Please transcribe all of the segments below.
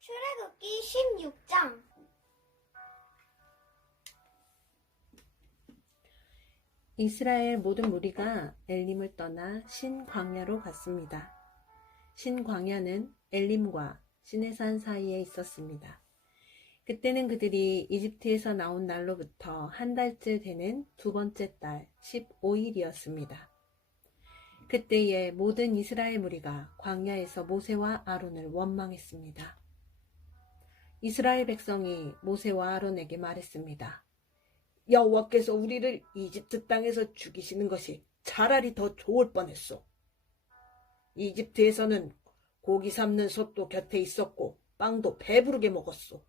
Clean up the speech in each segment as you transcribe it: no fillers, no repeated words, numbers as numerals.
출애굽기 16장. 이스라엘 모든 무리가 엘림을 떠나 신광야로 갔습니다. 신광야는 엘림과 시내산 사이에 있었습니다. 그때는 그들이 이집트에서 나온 날로부터 한 달째 되는 두 번째 달 15일이었습니다. 그때에 모든 이스라엘 무리가 광야에서 모세와 아론을 원망했습니다. 이스라엘 백성이 모세와 아론에게 말했습니다. 여호와께서 우리를 이집트 땅에서 죽이시는 것이 차라리 더 좋을 뻔했소. 이집트에서는 고기 삶는 솥도 곁에 있었고 빵도 배부르게 먹었소.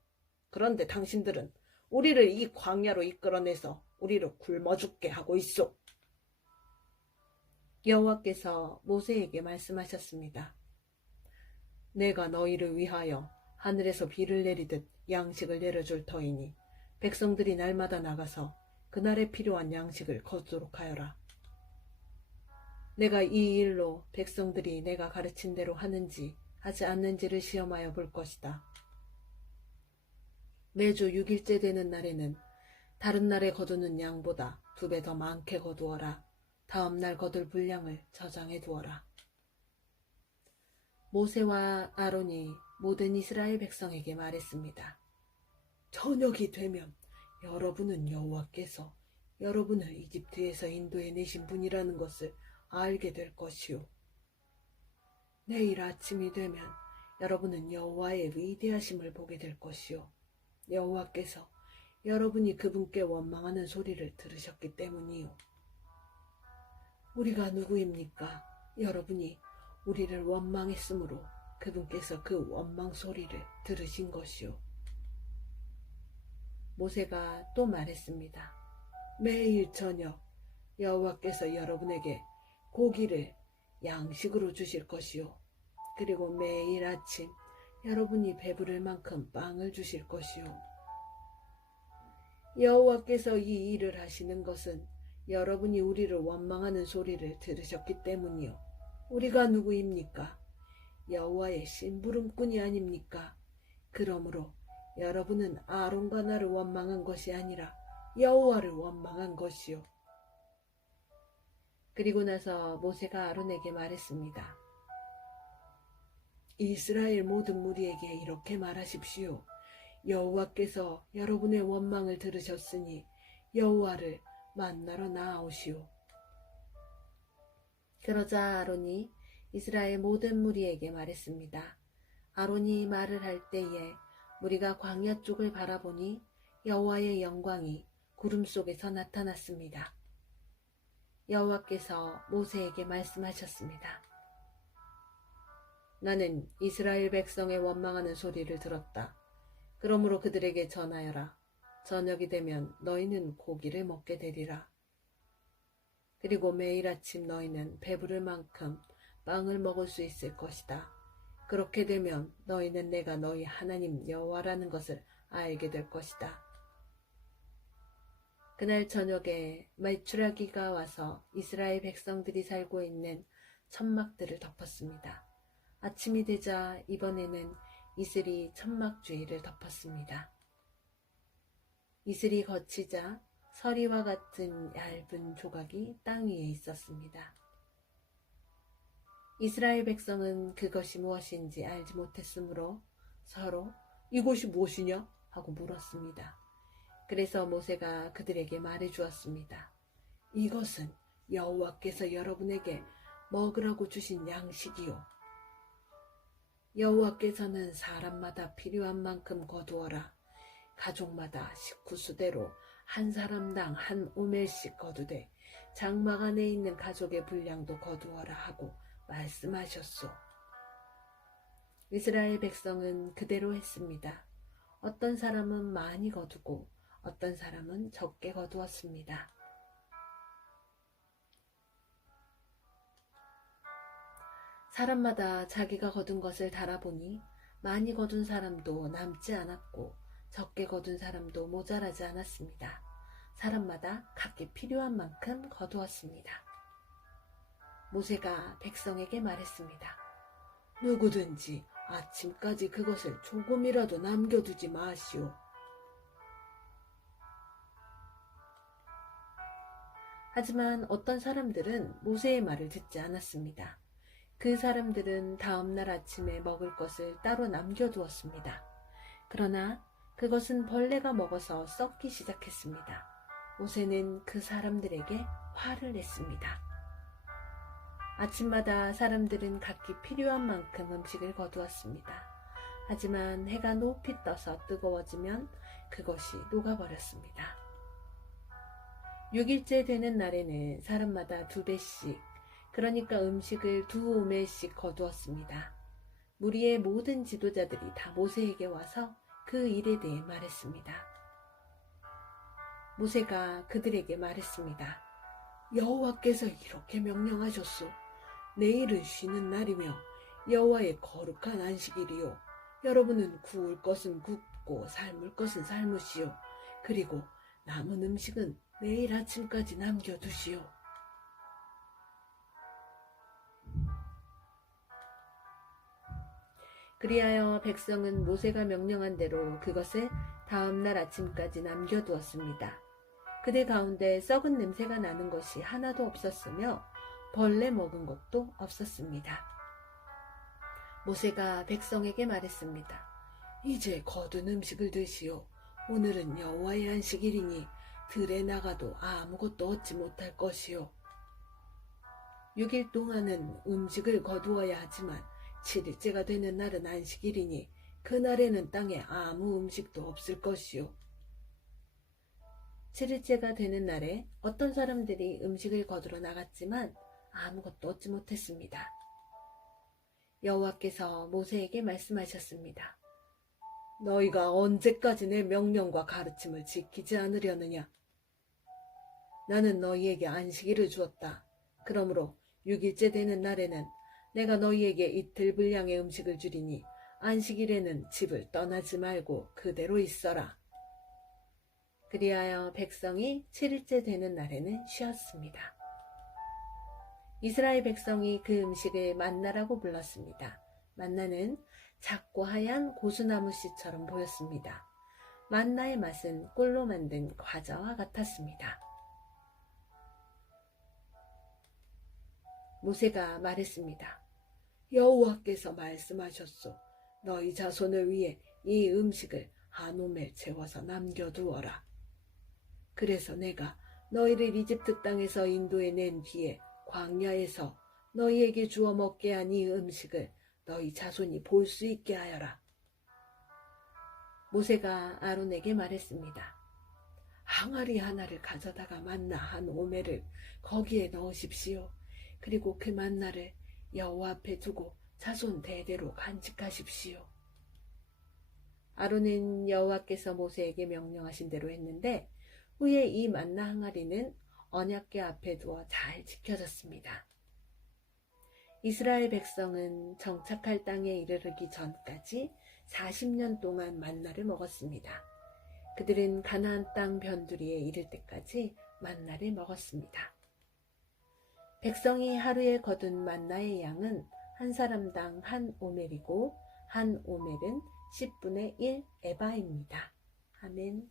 그런데 당신들은 우리를 이 광야로 이끌어내서 우리를 굶어 죽게 하고 있소. 여호와께서 모세에게 말씀하셨습니다. 내가 너희를 위하여 하늘에서 비를 내리듯 양식을 내려줄 터이니 백성들이 날마다 나가서 그날에 필요한 양식을 거두도록 하여라. 내가 이 일로 백성들이 내가 가르친 대로 하는지 하지 않는지를 시험하여 볼 것이다. 매주 6일째 되는 날에는 다른 날에 거두는 양보다 2배 더 많게 거두어라. 다음 날 거둘 분량을 저장해 두어라. 모세와 아론이 모든 이스라엘 백성에게 말했습니다. 저녁이 되면 여러분은 여호와께서 여러분을 이집트에서 인도해내신 분이라는 것을 알게 될 것이요. 내일 아침이 되면 여러분은 여호와의 위대하심을 보게 될 것이요. 여호와께서 여러분이 그분께 원망하는 소리를 들으셨기 때문이요. 우리가 누구입니까? 여러분이 우리를 원망했으므로 그분께서 그 원망 소리를 들으신 것이요. 모세가 또 말했습니다. 매일 저녁 여호와께서 여러분에게 고기를 양식으로 주실 것이요. 그리고 매일 아침 여러분이 배부를 만큼 빵을 주실 것이요. 여호와께서 이 일을 하시는 것은 여러분이 우리를 원망하는 소리를 들으셨기 때문이요. 우리가 누구입니까? 여호와의 심부름꾼이 아닙니까? 그러므로 여러분은 아론과 나를 원망한 것이 아니라 여호와를 원망한 것이요. 그리고 나서 모세가 아론에게 말했습니다. 이스라엘 모든 무리에게 이렇게 말하십시오. 여호와께서 여러분의 원망을 들으셨으니 여호와를 만나러 나아오시오. 그러자 아론이 이스라엘 모든 무리에게 말했습니다. 아론이 말을 할 때에 무리가 광야 쪽을 바라보니 여호와의 영광이 구름 속에서 나타났습니다. 여호와께서 모세에게 말씀하셨습니다. 나는 이스라엘 백성의 원망하는 소리를 들었다. 그러므로 그들에게 전하여라. 저녁이 되면 너희는 고기를 먹게 되리라. 그리고 매일 아침 너희는 배부를 만큼 빵을 먹을 수 있을 것이다. 그렇게 되면 너희는 내가 너희 하나님 여호와라는 것을 알게 될 것이다. 그날 저녁에 말추라기가 와서 이스라엘 백성들이 살고 있는 천막들을 덮었습니다. 아침이 되자 이번에는 이슬이 천막 주위를 덮었습니다. 이슬이 거치자 서리와 같은 얇은 조각이 땅 위에 있었습니다. 이스라엘 백성은 그것이 무엇인지 알지 못했으므로 서로 이것이 무엇이냐 하고 물었습니다. 그래서 모세가 그들에게 말해주었습니다. 이것은 여호와께서 여러분에게 먹으라고 주신 양식이요. 여호와께서는 사람마다 필요한 만큼 거두어라. 가족마다 식구수대로 한 사람당 한 오멜씩 거두되 장막 안에 있는 가족의 분량도 거두어라 하고 말씀하셨소. 이스라엘 백성은 그대로 했습니다. 어떤 사람은 많이 거두고 어떤 사람은 적게 거두었습니다. 사람마다 자기가 거둔 것을 달아보니 많이 거둔 사람도 남지 않았고 적게 거둔 사람도 모자라지 않았습니다. 사람마다 각기 필요한 만큼 거두었습니다. 모세가 백성에게 말했습니다. 누구든지 아침까지 그것을 조금이라도 남겨두지 마시오. 하지만 어떤 사람들은 모세의 말을 듣지 않았습니다. 그 사람들은 다음날 아침에 먹을 것을 따로 남겨두었습니다. 그러나 그것은 벌레가 먹어서 썩기 시작했습니다. 모세는 그 사람들에게 화를 냈습니다. 아침마다 사람들은 각기 필요한 만큼 음식을 거두었습니다. 하지만 해가 높이 떠서 뜨거워지면 그것이 녹아버렸습니다. 6일째 되는 날에는 사람마다 2배씩, 그러니까 음식을 2오멜씩 거두었습니다. 무리의 모든 지도자들이 다 모세에게 와서 그 일에 대해 말했습니다. 모세가 그들에게 말했습니다. 여호와께서 이렇게 명령하셨소. 내일은 쉬는 날이며 여호와의 거룩한 안식일이요. 여러분은 구울 것은 굽고 삶을 것은 삶으시오. 그리고 남은 음식은 내일 아침까지 남겨두시오. 그리하여 백성은 모세가 명령한 대로 그것을 다음날 아침까지 남겨두었습니다. 그들 가운데 썩은 냄새가 나는 것이 하나도 없었으며 벌레 먹은 것도 없었습니다. 모세가 백성에게 말했습니다. 이제 거둔 음식을 드시오. 오늘은 여호와의 안식일이니 들에 나가도 아무것도 얻지 못할 것이요. 6일 동안은 음식을 거두어야 하지만 7일째가 되는 날은 안식일이니 그날에는 땅에 아무 음식도 없을 것이요. 7일째가 되는 날에 어떤 사람들이 음식을 거두러 나갔지만 아무것도 얻지 못했습니다. 여호와께서 모세에게 말씀하셨습니다. 너희가 언제까지 내 명령과 가르침을 지키지 않으려느냐? 나는 너희에게 안식일을 주었다. 그러므로 6일째 되는 날에는 내가 너희에게 이틀 분량의 음식을 주리니 안식일에는 집을 떠나지 말고 그대로 있어라. 그리하여 백성이 7일째 되는 날에는 쉬었습니다. 이스라엘 백성이 그 음식을 만나라고 불렀습니다. 만나는 작고 하얀 고수나무 씨처럼 보였습니다. 만나의 맛은 꿀로 만든 과자와 같았습니다. 모세가 말했습니다. 여호와께서 말씀하셨소. 너희 자손을 위해 이 음식을 한 오멜 채워서 남겨두어라. 그래서 내가 너희를 이집트 땅에서 인도해 낸 뒤에 광야에서 너희에게 주어 먹게 한 이 음식을 너희 자손이 볼 수 있게 하여라. 모세가 아론에게 말했습니다. 항아리 하나를 가져다가 만나 한 오멜을 거기에 넣으십시오. 그리고 그 만나를 여호와 앞에 두고 자손 대대로 간직하십시오. 아론은 여호와께서 모세에게 명령하신 대로 했는데 후에 이 만나 항아리는 언약궤 앞에 두어 잘 지켜졌습니다. 이스라엘 백성은 정착할 땅에 이르르기 전까지 40년 동안 만나를 먹었습니다. 그들은 가나안 땅 변두리에 이를 때까지 만나를 먹었습니다. 백성이 하루에 거둔 만나의 양은 한 사람당 한 오멜이고 한 오멜은 10분의 1 에바입니다. 아멘.